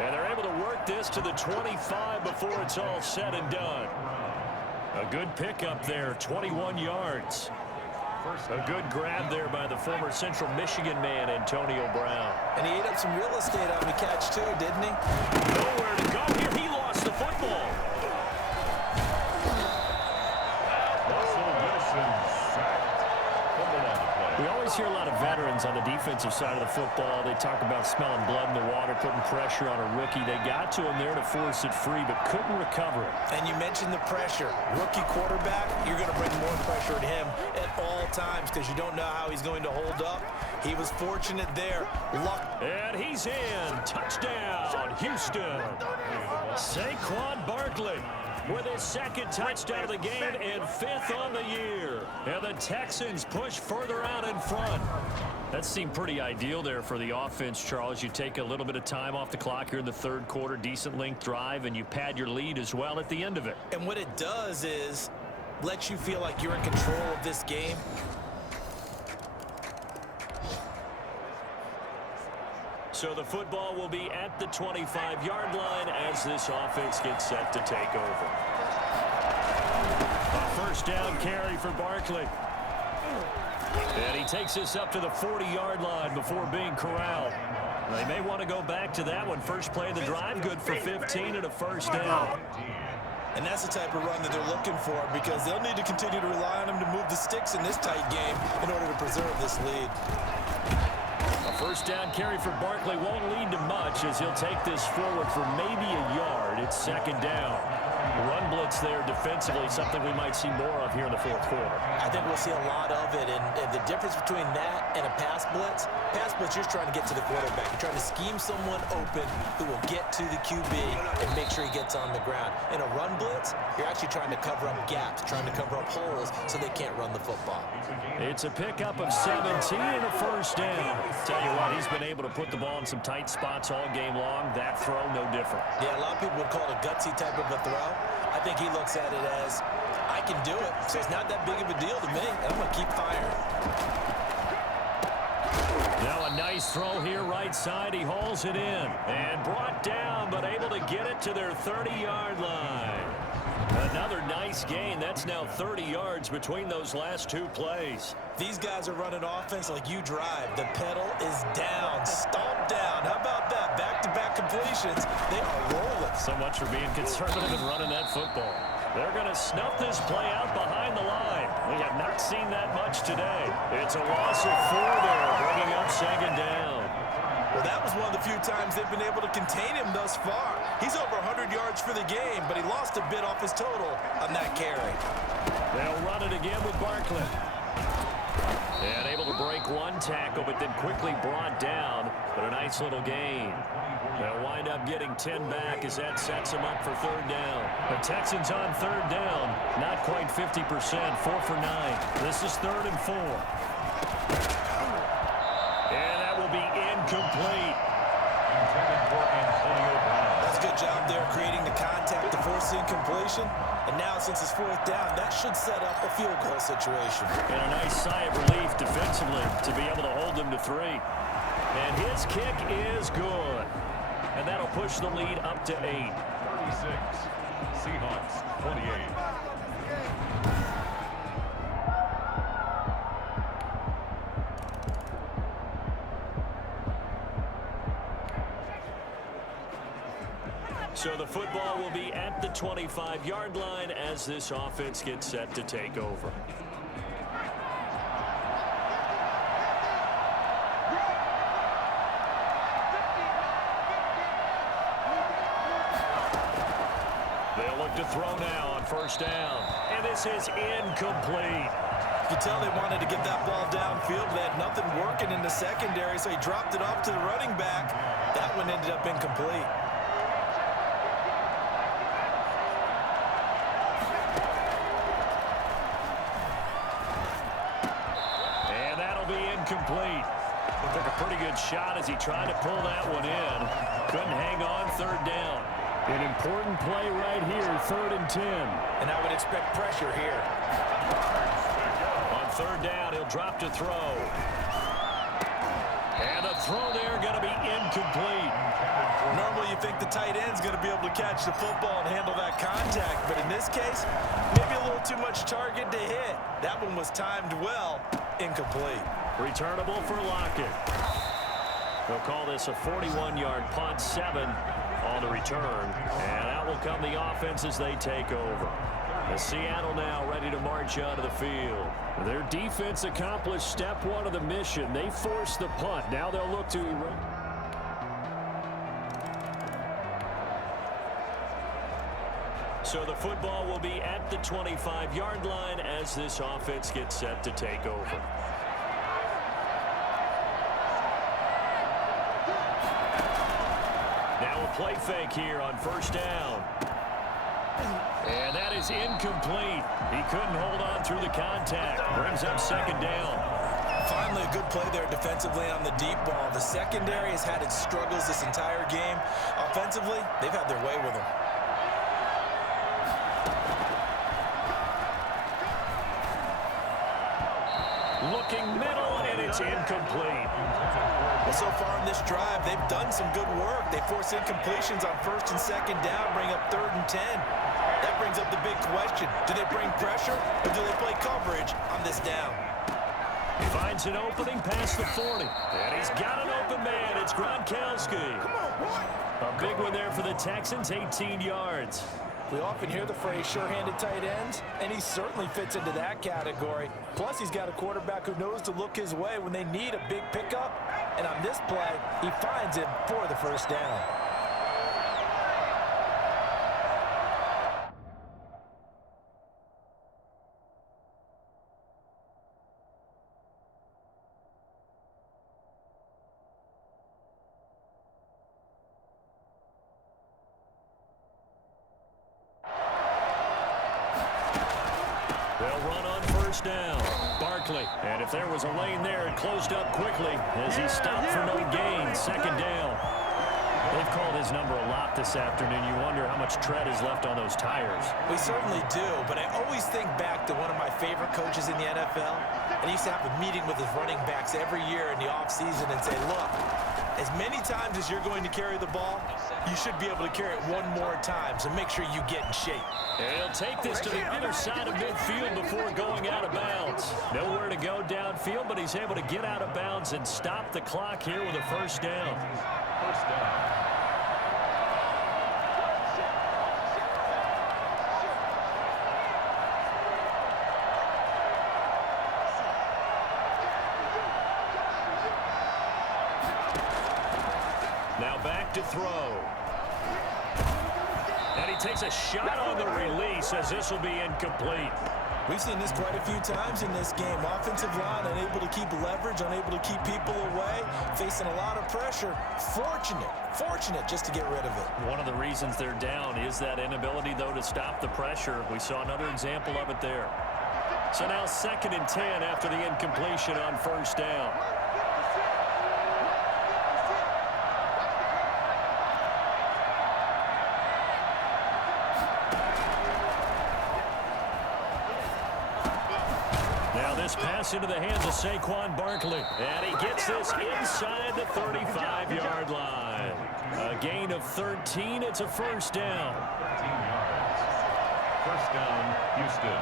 And they're able to work this to the 25 before it's all said and done. A good pickup there, 21 yards. A good grab there by the former Central Michigan man, Antonio Brown. And he ate up some real estate on the catch, too, didn't he? Nowhere to go here. He lost the football. We always hear a lot of veterans on the defensive side of the football. They talk about smelling blood in the water, putting pressure on a rookie. They got to him there to force it free, but couldn't recover it. And you mentioned the pressure. Rookie quarterback, you're going to bring more pressure at him at all times because you don't know how he's going to hold up. He was fortunate there. And he's in. Touchdown, Houston. Saquon Barkley with his second touchdown of the game and 5th on the year. And the Texans push further out in front. That seemed pretty ideal there for the offense, Charles. You take a little bit of time off the clock here in the third quarter, decent length drive, and you pad your lead as well at the end of it. And what it does is let you feel like you're in control of this game. So the football will be at the 25-yard line as this offense gets set to take over. A first down carry for Barkley. And he takes this up to the 40-yard line before being corralled. They may want to go back to that one. First play of the drive, good for 15 and a first down. And that's the type of run that they're looking for because they'll need to continue to rely on him to move the sticks in this tight game in order to preserve this lead. A first down carry for Barkley won't lead to much as he'll take this forward for maybe a yard. It's second down. Run blitz there defensively, something we might see more of here in the fourth quarter. I think we'll see a lot of it, and the difference between that and a pass blitz, you're trying to get to the quarterback. You're trying to scheme someone open who will get to the QB and make sure he gets on the ground. In a run blitz, you're actually trying to cover up gaps, trying to cover up holes so they can't run the football. It's a pickup of 17 and a first down. Tell you what, he's been able to put the ball in some tight spots all game long. That throw, no different. Yeah, a lot of people would call it a gutsy type of a throw. I think he looks at it as, I can do it, so it's not that big of a deal to me. I'm going to keep firing. Now a nice throw here right side. He hauls it in and brought down, but able to get it to their 30-yard line. Another nice gain. That's now 30 yards between those last two plays. These guys are running offense like you drive. The pedal is down, stomped down. How about that? Back-to-back completions. They are rolling. So much for being conservative and running that football. They're going to snuff this play out behind the line. We have not seen that much today. It's a loss of 4 there, bringing up second down. Well, that was one of the few times they've been able to contain him thus far. He's over 100 yards for the game, but he lost a bit off his total on that carry. They'll run it again with Barkley. And able to break one tackle, but then quickly brought down. But a nice little gain. They'll wind up getting 10 back as that sets them up for third down. The Texans on third down. Not quite 50%. 4 for 9. This is 3rd and 4. And that will be incomplete. That's a good job there creating the contact to force the incompletion. And now since it's 4th down, that should set up a field goal situation. And a nice sigh of relief defensively to be able to hold them to 3. And his kick is good. And that'll push the lead up to 8. 36. Seahawks 28. So the football will be at the 25-yard line as this offense gets set to take over. They'll look to throw now on first down. And this is incomplete. You can tell they wanted to get that ball downfield. They had nothing working in the secondary, so he dropped it off to the running back. That one ended up incomplete. Complete. Took a pretty good shot as he tried to pull that one in. Couldn't hang on, third down. An important play right here, 3rd and 10. And I would expect pressure here. On third down, he'll drop to throw. And a throw there going to be incomplete. Normally you think tight end's going to be able to catch the football and handle that contact. But in this case, maybe a little too much target to hit. That one was timed well, incomplete. Returnable for Lockett. They'll call this a 41-yard punt, 7 on the return. And out will come the offense as they take over. As Seattle now ready to march onto the field. Their defense accomplished step 1 of the mission. They forced the punt. Now they'll look to... So the football will be at the 25-yard line as this offense gets set to take over. Now a play fake here on first down. And that is incomplete. He couldn't hold on through the contact. Brings up second down. Finally a good play there defensively on the deep ball. The secondary has had its struggles this entire game. Offensively, they've had their way with them. Looking middle, and it's incomplete. Well, so far in this drive, they've done some good work. They force incompletions on first and second down, bring up 3rd and 10. That brings up the big question. Do they bring pressure, or do they play coverage on this down? He finds an opening past the 40. And he's got an open man. It's Gronkowski. A big one there for the Texans, 18 yards. We often hear the phrase sure-handed tight ends, and he certainly fits into that category. Plus, he's got a quarterback who knows to look his way when they need a big pickup. And on this play, he finds him for the first down. They'll run on first down. Barkley. And if there was a lane there, it closed up quickly as he stopped for no gain. Second down. They've called his number a lot this afternoon. You wonder how much tread is left on those tires. We certainly do, but I always think back to one of my favorite coaches in the NFL. And he used to have a meeting with his running backs every year in the offseason and say, look, as many times as you're going to carry the ball, you should be able to carry it one more time, so make sure you get in shape. And he'll take this to the other side of midfield before going out of bounds. Nowhere to go downfield, but he's able to get out of bounds and stop the clock here with a first down. First down. Now back to throw. And he takes a shot on the release as this will be incomplete. We've seen this quite a few times in this game. Offensive line unable to keep leverage, unable to keep people away, facing a lot of pressure. Fortunate just to get rid of it. One of the reasons they're down is that inability, though, to stop the pressure. We saw another example of it there. So now 2nd and 10 after the incompletion on first down. Pass into the hands of Saquon Barkley. And he gets this inside the 35-yard line. A gain of 13. It's a first down. 13 yards. First down, Houston.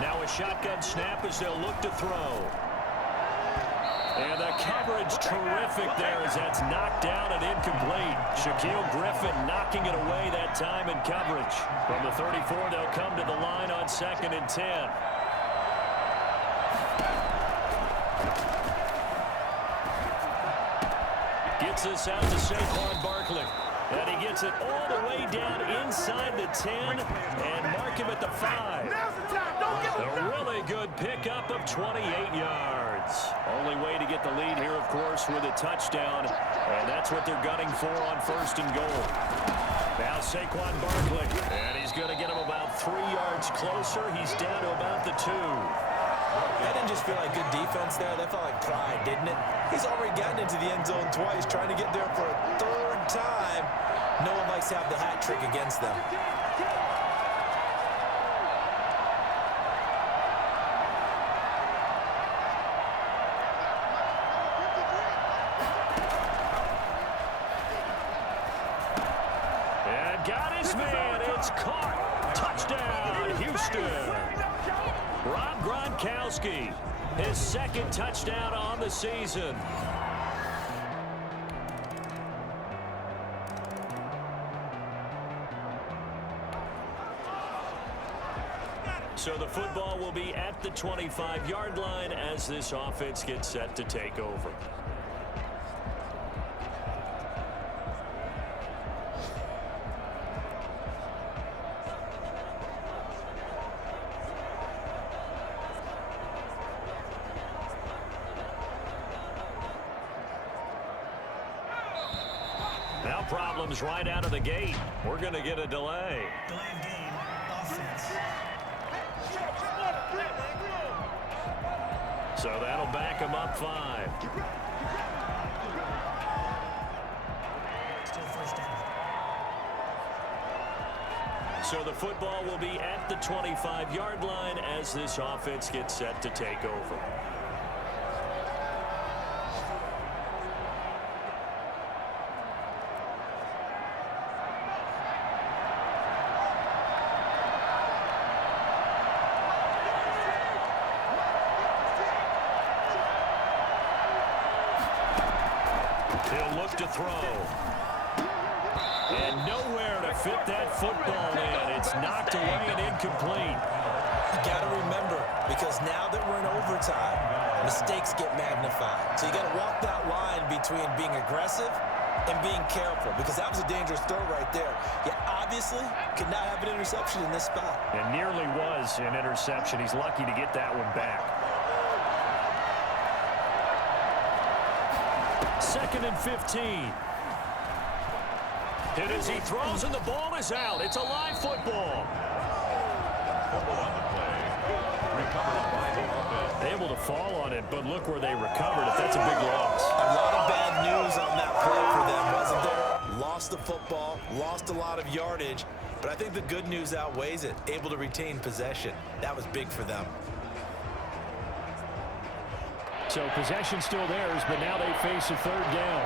Now a shotgun snap as they'll look to throw. And the coverage terrific there as that's knocked down and incomplete. Shaquille Griffin knocking it away that time in coverage. From the 34, they'll come to the line on 2nd and 10. Gets this out to Saquon Barkley. And he gets it all the way down inside the 10 and mark him at the 5. A really good pickup of 28 yards. Only way to get the lead here, of course, with a touchdown. And that's what they're gunning for on 1st and goal. Now Saquon Barkley. And he's going to get him about 3 yards closer. He's down to about the 2. That didn't just feel like good defense there. That felt like pride, didn't it? He's already gotten into the end zone twice, trying to get there for a 3rd time. No one likes to have the hat trick against them. It's caught. Touchdown, Houston. Rob Gronkowski, his second touchdown on the season. So the football will be at the 25-yard line as this offense gets set to take over. Now problems right out of the gate. We're going to get a delay. Delay of game, offense. So that'll back him up 5. Still first down. So the football will be at the 25-yard line as this offense gets set to take over. He'll look to throw. And nowhere to fit that football in. It's knocked away and incomplete. You got to remember, because now that we're in overtime, mistakes get magnified. So you got to walk that line between being aggressive and being careful, because that was a dangerous throw right there. You obviously could not have an interception in this spot. And nearly was an interception. He's lucky to get that one back. 2nd and 15. And as he throws and the ball is out, it's a live football. Able to fall on it, but look where they recovered it. That's a big loss. A lot of bad news on that play for them, wasn't there? Lost the football, lost a lot of yardage, but I think the good news outweighs it. Able to retain possession. That was big for them. So possession still theirs, but now they face a 3rd down.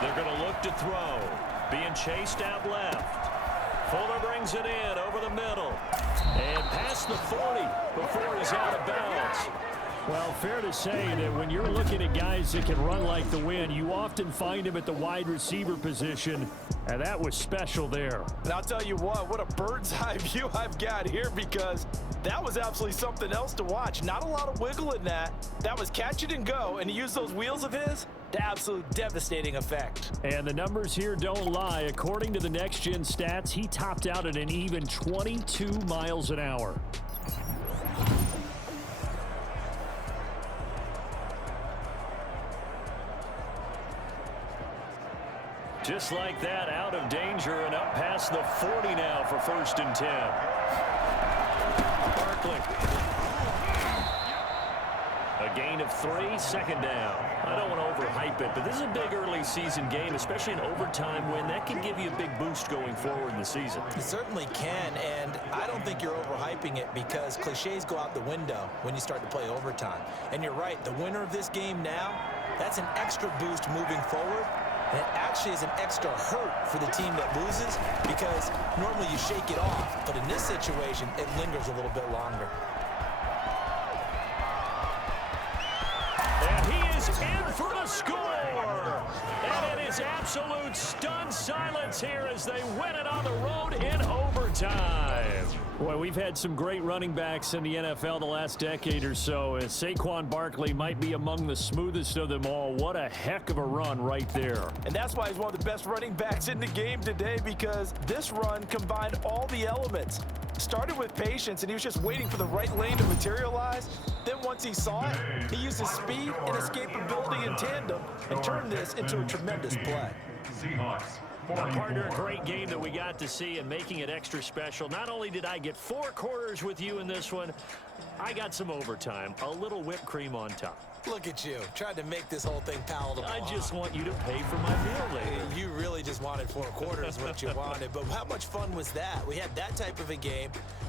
They're going to look to throw. Being chased out left. Fuller brings it in over the middle. And past the 40 before he's out of bounds. Well, fair to say that when you're looking at guys that can run like the wind, you often find him at the wide receiver position, and that was special there. And I'll tell you what a bird's eye view I've got here, because that was absolutely something else to watch. Not a lot of wiggle in that. That was catch it and go, and he used those wheels of his to absolute devastating effect. And the numbers here don't lie. According to the Next Gen stats, he topped out at an even 22 miles an hour. Just like that, out of danger and up past the 40 now for 1st and 10. Barkley. A gain of 3, 2nd down. I don't want to overhype it, but this is a big early season game, especially an overtime win. That can give you a big boost going forward in the season. It certainly can, and I don't think you're overhyping it, because cliches go out the window when you start to play overtime. And you're right, the winner of this game now, that's an extra boost moving forward. And it actually is an extra hurt for the team that loses, because normally you shake it off, but in this situation, it lingers a little bit longer. And he is in for the score. And it is absolute stunned silence here as they win it on the road in overtime. Boy, we've had some great running backs in the NFL the last decade or so. As Saquon Barkley might be among the smoothest of them all. What a heck of a run right there. And that's why he's one of the best running backs in the game today, because this run combined all the elements. Started with patience, and he was just waiting for the right lane to materialize. Then once he saw it, he used his speed and escapability in tandem and turned this into a tremendous play. Seahawks. Partner, a great game that we got to see, and making it extra special. Not only did I get 4 quarters with you in this one, I got some overtime, a little whipped cream on top. Look at you, tried to make this whole thing palatable. I just want you to pay for my meal later. You really just wanted 4 quarters, what you wanted. But how much fun was that? We had that type of a game.